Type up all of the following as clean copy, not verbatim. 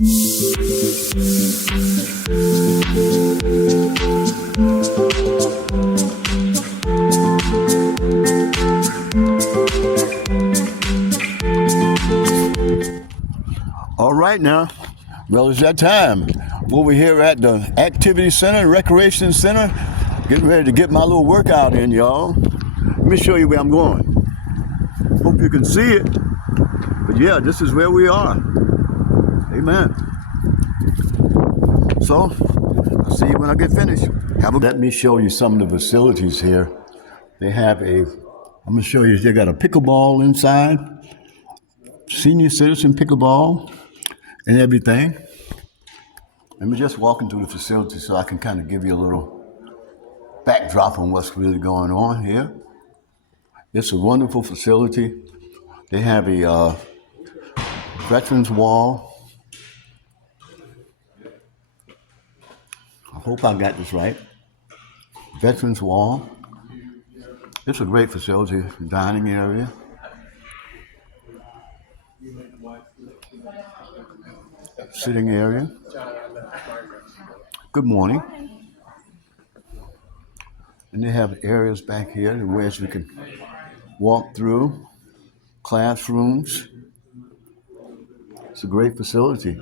All right now, well, it's that time. Over here at the Activity Center, Recreation Center, getting ready to get my little workout in, y'all. Let me show you where I'm going. Hope you can see it. But yeah, this is where we are. Amen. So, I'll see you when I get finished. Let me show you some of the facilities here. They have I'm gonna show you, they got a pickleball inside, senior citizen pickleball and everything. Let me just walk into the facility so I can kind of give you a little backdrop on what's really going on here. It's a wonderful facility. They have a veterans wall. I hope I got this right. Veterans wall. It's a great facility, dining area. Sitting area. Good morning. And they have areas back here where we can walk through, classrooms. It's a great facility.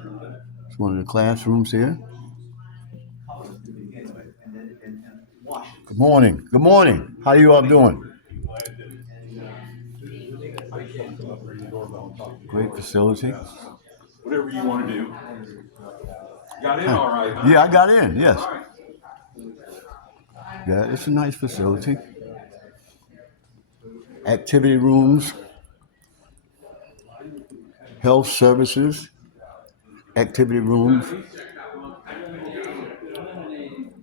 It's one of the classrooms here. Good morning. Good morning. How you all doing? Great facility. Whatever you want to do. Got in all right, huh? Yeah, I got in, yes. Yeah, it's a nice facility. Activity rooms, health services, activity rooms.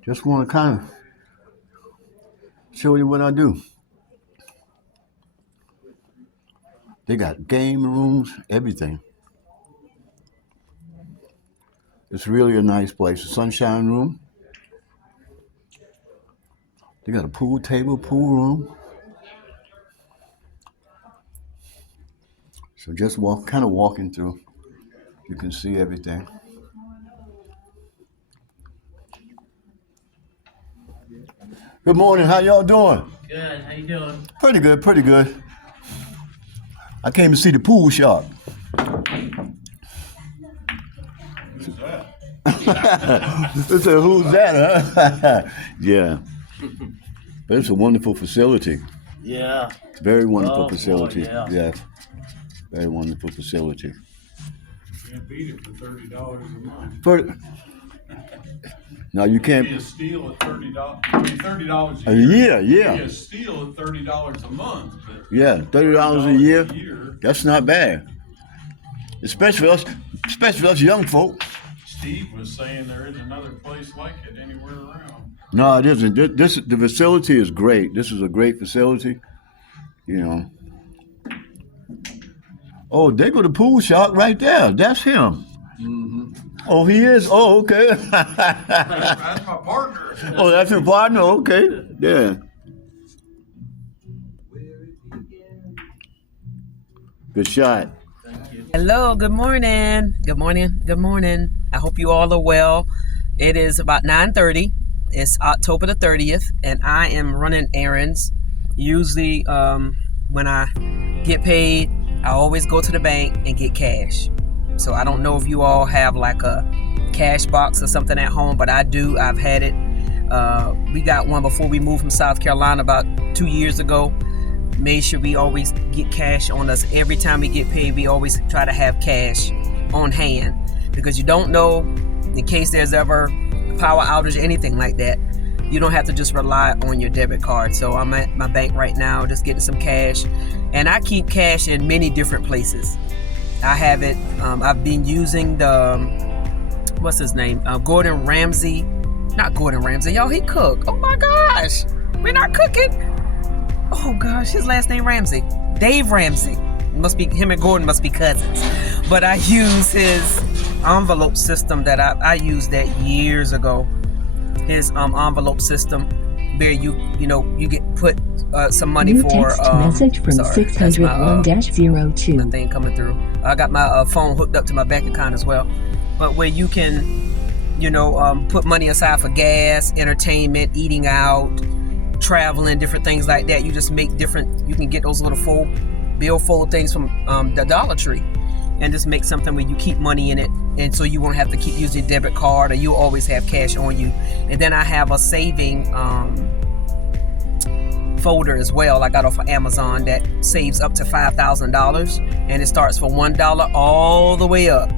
Just want to kind of show you what I do. They got game rooms, everything. It's really a nice place. A sunshine room. They got a pool table, pool room. So just kind of walking through. You can see everything. Good morning. How y'all doing? Good. How you doing? Pretty good. Pretty good. I came to see the pool shark. They said, who's that, huh? Yeah. But it's a wonderful facility. Yeah. It's a very wonderful Oh, facility. boy, yeah. Yes. Very wonderful facility. Can't beat it for $30 a month. Now you can't. Be a steal at $30. I mean, $30 A year, yeah. Be a steal at $30 a month. But Yeah, $30 a year. That's not bad. Especially for us young folk. Steve was saying there isn't another place like it anywhere around. No, it isn't. The facility is great. This is a great facility. You know. Oh, there go the pool shark right there. That's him. Mm-hmm. Oh, he is? Oh, okay. That's my partner. Oh, that's your partner? Okay. Yeah. Good shot. Hello. Good morning. Good morning. Good morning. I hope you all are well. It is about 9:30. It's October the 30th, and I am running errands. Usually, when I get paid, I always go to the bank and get cash. So I don't know if you all have like a cash box or something at home, but I do. I've had it. We got one before we moved from South Carolina about 2 years ago. Made sure we always get cash on us. Every time we get paid, we always try to have cash on hand, because you don't know, in case there's ever a power outage or anything like that, you don't have to just rely on your debit card. So I'm at my bank right now, just getting some cash. And I keep cash in many different places. I have it, I've been using the, what's his name? Gordon Ramsay. Not Gordon Ramsay, y'all, he cook. Oh my gosh, we're not cooking. Oh gosh, his last name Ramsay. Dave Ramsay. Must be, him and Gordon must be cousins. But I use his envelope system that I used that years ago. His envelope system where you get put some money New for text message from 601-02. nothing coming through. I got my phone hooked up to my bank account as well. but where you can, put money aside for gas, entertainment, eating out, traveling, different things like that. You just make different, you can get those little billfold things from the Dollar Tree and just make something where you keep money in it, and so you won't have to keep using your debit card, or you'll always have cash on you. And then I have a saving folder as well I got off of Amazon that saves up to $5,000, and it starts for $1 all the way up.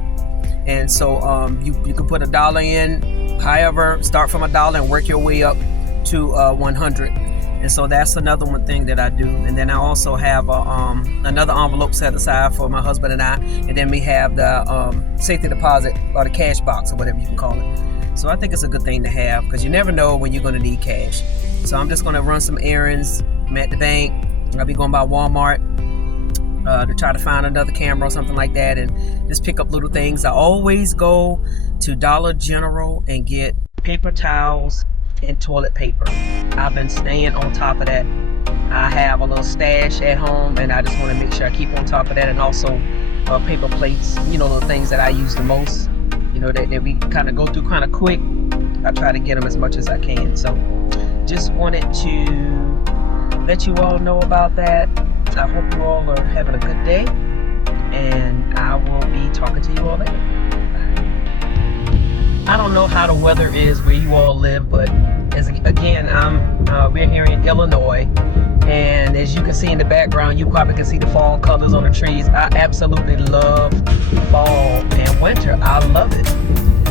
And so you can put $1 in, however, start from $1 and work your way up to 100. And so that's another one thing that I do. And then I also have another envelope set aside for my husband and I. And then we have the safety deposit, or the cash box, or whatever you can call it. So I think it's a good thing to have, because you never know when you're going to need cash. So I'm just going to run some errands. I'm at the bank. I'll be going by Walmart to try to find another camera or something like that, and just pick up little things. I always go to Dollar General and get paper towels and toilet paper. I've been staying on top of that. I have a little stash at home, and I just want to make sure I keep on top of that. And also paper plates, the things that I use the most, that we kind of go through kind of quick. I try to get them as much as I can. So just wanted to let you all know about that. I hope you all are having a good day, and I will be talking to you all later. I don't know how the weather is where you all live, but we're here in Illinois, and as you can see in the background, you probably can see the fall colors on the trees. I absolutely love fall and winter. I love it.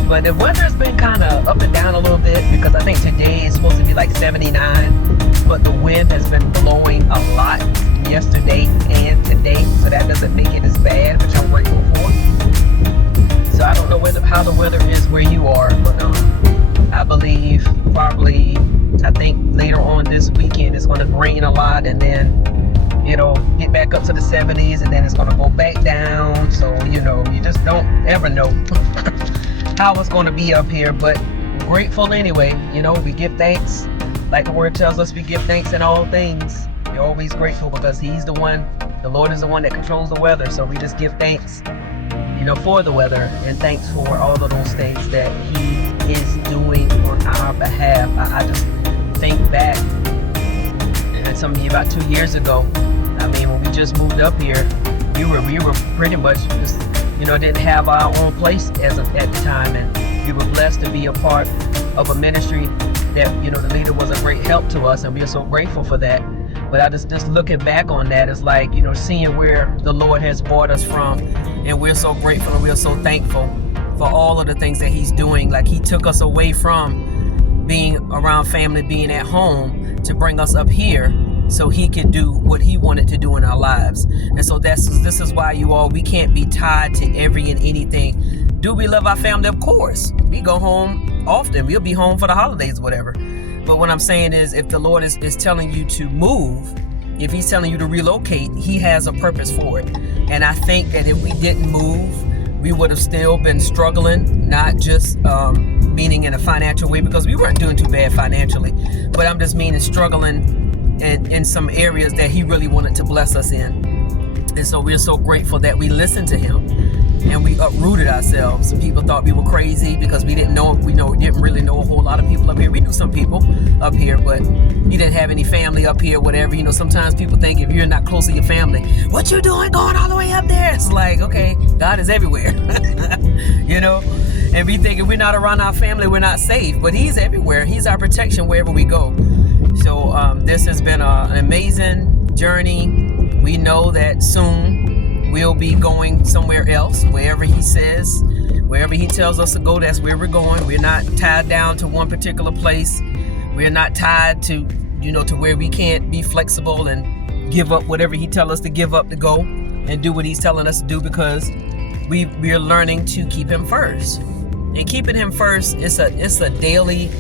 But the weather's been kind of up and down a little bit, because I think today is supposed to be like 79, but the wind has been blowing a lot yesterday and today, so that doesn't make it as bad, which I'm grateful for. So I don't know how the weather is where you are, but I believe probably, I think later on this weekend it's going to rain a lot, and then it'll get back up to the 70s, and then it's going to go back down. So you just don't ever know how it's going to be up here, but grateful anyway. We give thanks, like the word tells us, we give thanks in all things. We're always grateful, because He's the Lord is the one that controls the weather. So we just give thanks, for the weather, and thanks for all of those things that He is doing on our behalf. I just think back, and some of you about 2 years ago. I mean, when we just moved up here, we were pretty much just, didn't have our own place at the time, and we were blessed to be a part of a ministry that, the leader was a great help to us, and we are so grateful for that. But I just looking back on that, it's like, seeing where the Lord has brought us from, and we're so grateful and we're so thankful for all of the things that He's doing. Like, He took us away from being around family, being at home, to bring us up here so He could do what He wanted to do in our lives. And so this is why we can't be tied to every and anything. Do we love our family? Of course. We go home often. We'll be home for the holidays, whatever. But what I'm saying is, if the Lord is telling you to move, if He's telling you to relocate, He has a purpose for it. And I think that if we didn't move, we would have still been struggling, not just meaning in a financial way, because we weren't doing too bad financially, but I'm just meaning struggling in some areas that He really wanted to bless us in. And so we're so grateful that we listened to Him, and we uprooted ourselves. Some people thought we were crazy because we didn't really know a whole lot of people up here. We knew some people up here, but you didn't have any family up here, whatever. Sometimes people think if you're not close to your family, what you doing going all the way up there? It's like, okay, God is everywhere. And we think if we're not around our family, we're not safe. But He's everywhere. He's our protection wherever we go. So this has been an amazing journey. We know that soon we'll be going somewhere else, wherever He says, wherever He tells us to go, that's where we're going. We're not tied down to one particular place. We're not tied to, to where we can't be flexible and give up whatever He tells us to give up to go and do what He's telling us to do, because we're learning to keep Him first. And keeping Him first, it's a daily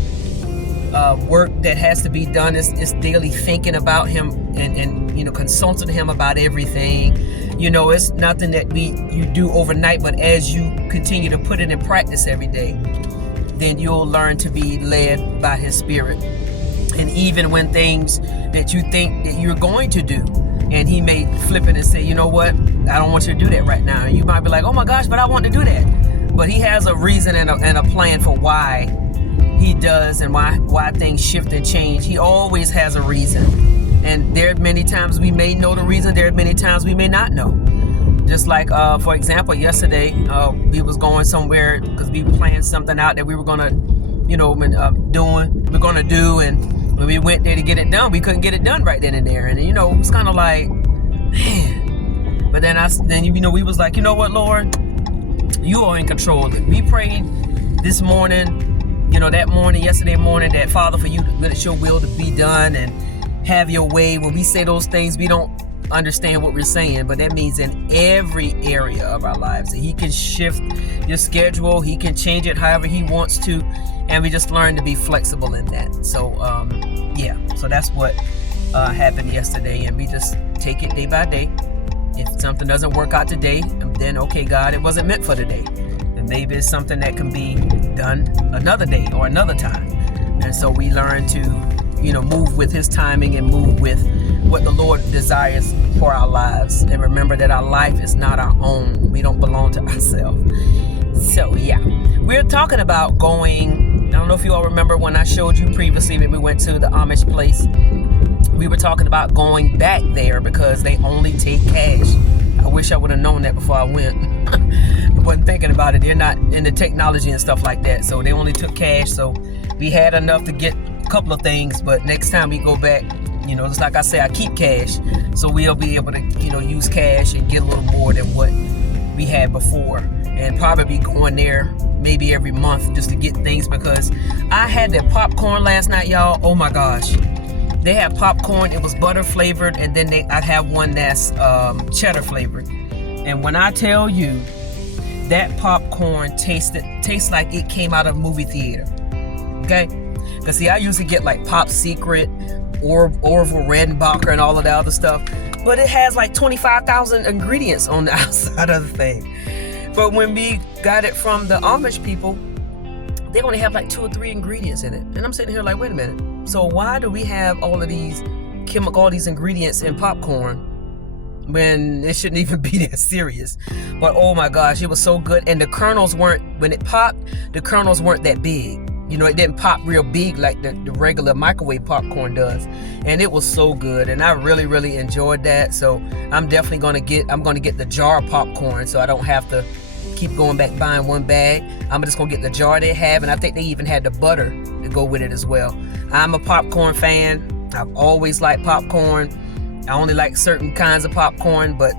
work that has to be done. It's daily thinking about Him and consulting Him about everything. It's nothing that you do overnight, but as you continue to put it in practice every day, then you'll learn to be led by His Spirit. And even when things that you think that you're going to do, and He may flip it and say, you know what, I don't want you to do that right now. And you might be like, oh my gosh, but I want to do that. But he has a reason and a plan for why he does and why things shift and change. He always has a reason. And there are many times we may know the reason. There are many times we may not know. Just like, for example, yesterday, we was going somewhere because we planned something out that we were going to, we're going to do. And when we went there to get it done, we couldn't get it done right then and there. And, it's kind of like, man. But then we was like, you know what, Lord? You are in control of it. We prayed this morning, yesterday morning, that Father, for you to let your will to be done and have your way. When we say those things, we don't understand what we're saying, but that means in every area of our lives that he can shift your schedule, he can change it however he wants to, and we just learn to be flexible in that. So so that's what happened yesterday, and we just take it day by day. If something doesn't work out today, then okay, God, it wasn't meant for today, and maybe it's something that can be done another day or another time. And so we learn to move with his timing and move with what the Lord desires for our lives. And remember that our life is not our own. We don't belong to ourselves. So we're talking about going. I don't know if you all remember when I showed you previously that we went to the Amish place. We were talking about going back there because they only take cash. I wish I would have known that before I went. I wasn't thinking about it. They're not into technology and stuff like that. So they only took cash. So we had enough to get a couple of things. But next time we go back, just like I say, I keep cash. So we'll be able to, use cash and get a little more than what we had before. And probably be going there maybe every month just to get things, because I had that popcorn last night, y'all. Oh my gosh. They have popcorn. It was butter flavored, and then I have one that's cheddar flavored. And when I tell you that popcorn tastes like it came out of a movie theater. Okay? Because see, I usually get like Pop Secret or Orville Redenbacher and all of that other stuff, but it has like 25,000 ingredients on the outside of the thing. But when we got it from the Amish people, they only have like 2 or 3 ingredients in it. And I'm sitting here like, wait a minute. So why do we have all these ingredients in popcorn when it shouldn't even be that serious? But oh my gosh, it was so good. And the kernels when it popped, the kernels weren't that big. It didn't pop real big like the regular microwave popcorn does. And it was so good. And I really, really enjoyed that. So I'm definitely going to get the jar popcorn so I don't have to keep going back buying one bag. I'm just going to get the jar they have. And I think they even had the butter to go with it as well. I'm a popcorn fan. I've always liked popcorn. I only like certain kinds of popcorn, but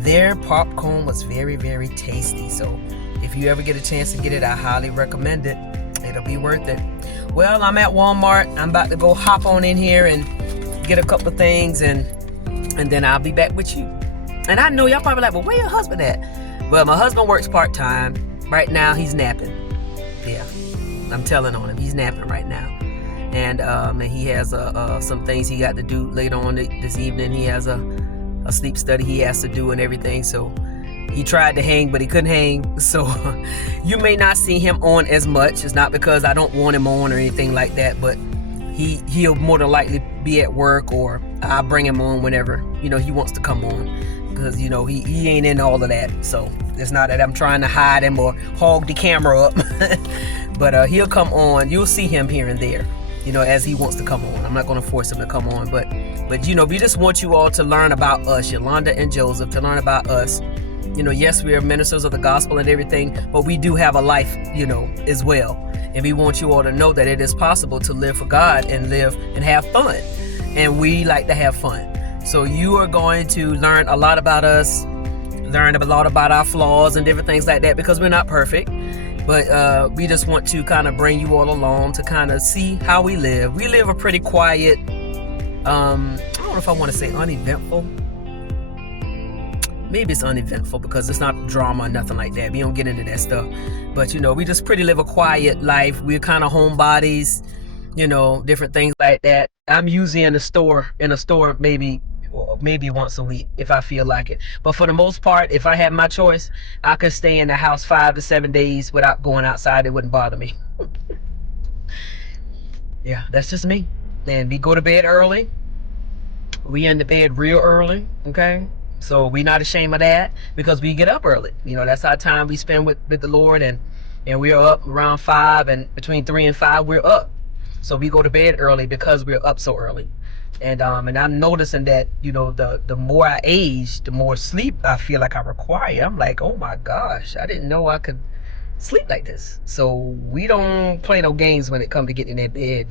their popcorn was very, very tasty. So if you ever get a chance to get it, I highly recommend it. It'll be worth it. Well, I'm at Walmart. I'm about to go hop on in here and get a couple of things, and then I'll be back with you. And I know y'all probably like, well, where your husband at? Well, my husband works part-time. Right now, he's napping. Yeah, I'm telling on him. He's napping right now. And he has some things he got to do later on this evening. He has a sleep study he has to do and everything. So he tried to hang, but he couldn't hang. So you may not see him on as much. It's not because I don't want him on or anything like that, but he'll more than likely be at work, or I'll bring him on whenever he wants to come on, because he ain't in all of that. So it's not that I'm trying to hide him or hog the camera up. But he'll come on. You'll see him here and there, as he wants to come on. I'm not going to force him to come on, but we just want you all to learn about us, Yolanda and Joseph, to learn about us. Yes, we are ministers of the gospel and everything, but we do have a life, as well. And we want you all to know that it is possible to live for God and live and have fun. And we like to have fun. So you are going to learn a lot about us, learn a lot about our flaws and different things like that, because we're not perfect. But we just want to kind of bring you all along to kind of see how we live. We live a pretty quiet, I don't know if I want to say uneventful. Maybe it's uneventful because it's not drama or nothing like that. We don't get into that stuff. But, we just pretty live a quiet life. We're kind of homebodies, different things like that. I'm usually in a store maybe once a week if I feel like it. But for the most part, if I had my choice, I could stay in the house 5 to 7 days without going outside. It wouldn't bother me. Yeah, that's just me. And we go to bed early. We in the bed real early, okay? So we're not ashamed of that because we get up early. That's our time we spend with the Lord, and we're up around 5, and between 3 and 5 we're up. So we go to bed early because we're up so early. And I'm noticing that, the more I age, the more sleep I feel like I require. I'm like, oh my gosh, I didn't know I could sleep like this. So we don't play no games when it comes to getting in that bed.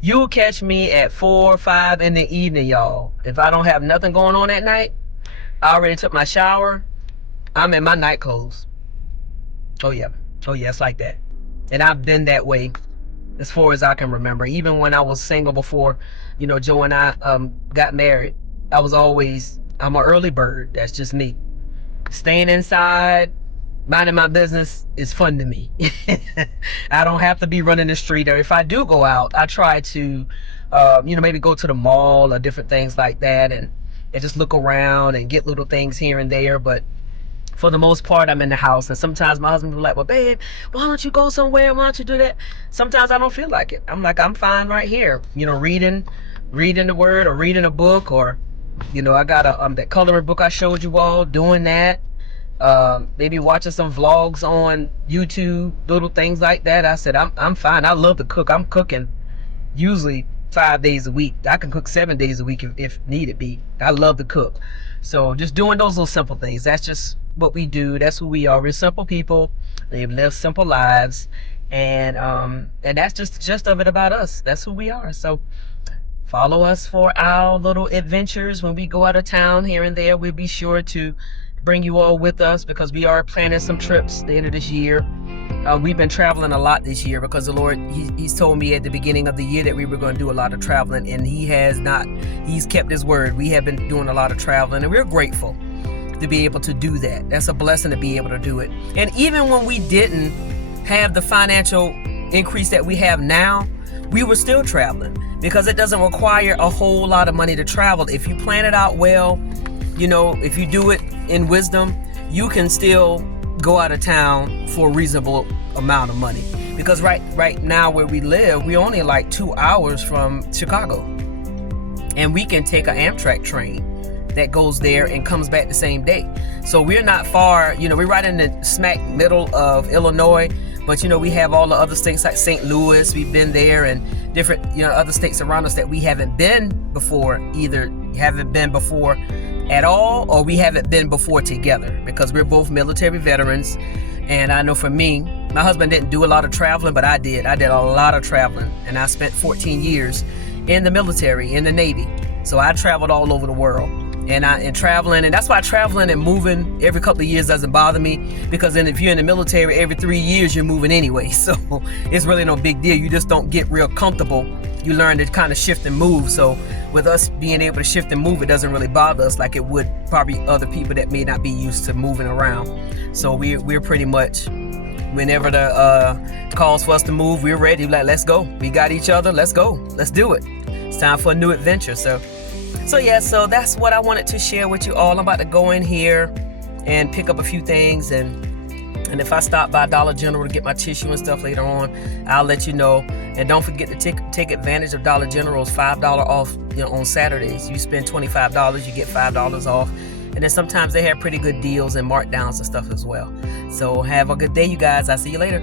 You'll catch me at 4 or 5 in the evening, y'all. If I don't have nothing going on at night, I already took my shower, I'm in my night clothes. Oh yeah, it's like that. And I've been that way as far as I can remember. Even when I was single before, Joe and I got married, I'm an early bird. That's just me. Staying inside, minding my business is fun to me. I don't have to be running the street, or if I do go out, I try to, maybe go to the mall or different things like that, and just look around and get little things here and there. But for the most part, I'm in the house. And sometimes my husband will be like, well, babe, why don't you go somewhere? Why don't you do that? Sometimes I don't feel like it. I'm like, I'm fine right here, reading the word, or reading a book, or, I got that coloring book I showed you all, doing that. Maybe watching some vlogs on YouTube, little things like that. I said, I'm fine. I love to cook. I'm cooking usually 5 days a week. I can cook 7 days a week if needed be. I love to cook. So just doing those little simple things. That's just what we do. That's who we are. We're simple people. They live simple lives. And that's just the gist of it about us. That's who we are. So follow us for our little adventures when we go out of town here and there. We'll be sure to bring you all with us because we are planning some trips at the end of this year. We've been traveling a lot this year because the Lord, he's told me at the beginning of the year that we were going to do a lot of traveling, and he's kept his word. We have been doing a lot of traveling, and we're grateful to be able to do that. That's a blessing to be able to do it. And even when we didn't have the financial increase that we have now, we were still traveling because it doesn't require a whole lot of money to travel. If you plan it out well, if you do it in wisdom, you can still go out of town for a reasonable amount of money. Because right now where we live, we're only like 2 hours from Chicago. And we can take an Amtrak train that goes there and comes back the same day. So we're not far, we're right in the smack middle of Illinois. But we have all the other states like St. Louis. We've been there, and different other states around us that we haven't been before, either haven't been before at all, or we haven't been before together, because we're both military veterans. And I know for me, my husband didn't do a lot of traveling, but I did a lot of traveling, and I spent 14 years in the military, in the Navy. So I traveled all over the world. And traveling, and that's why traveling and moving every couple of years doesn't bother me, because then if you're in the military, every 3 years you're moving anyway. So it's really no big deal. You just don't get real comfortable. You learn to kind of shift and move. So with us being able to shift and move, it doesn't really bother us like it would probably other people that may not be used to moving around. So we're pretty much, whenever the calls for us to move, we're ready. Like, let's go. We got each other. Let's go. Let's do it. It's time for a new adventure. So that's what I wanted to share with you all. I'm about to go in here and pick up a few things, and if I stop by Dollar General to get my tissue and stuff later on, I'll let you know. And don't forget to take advantage of Dollar General's $5 off on Saturdays. You spend $25, you get $5 off. And then sometimes they have pretty good deals and markdowns and stuff as well. So have a good day, you guys. I'll see you later.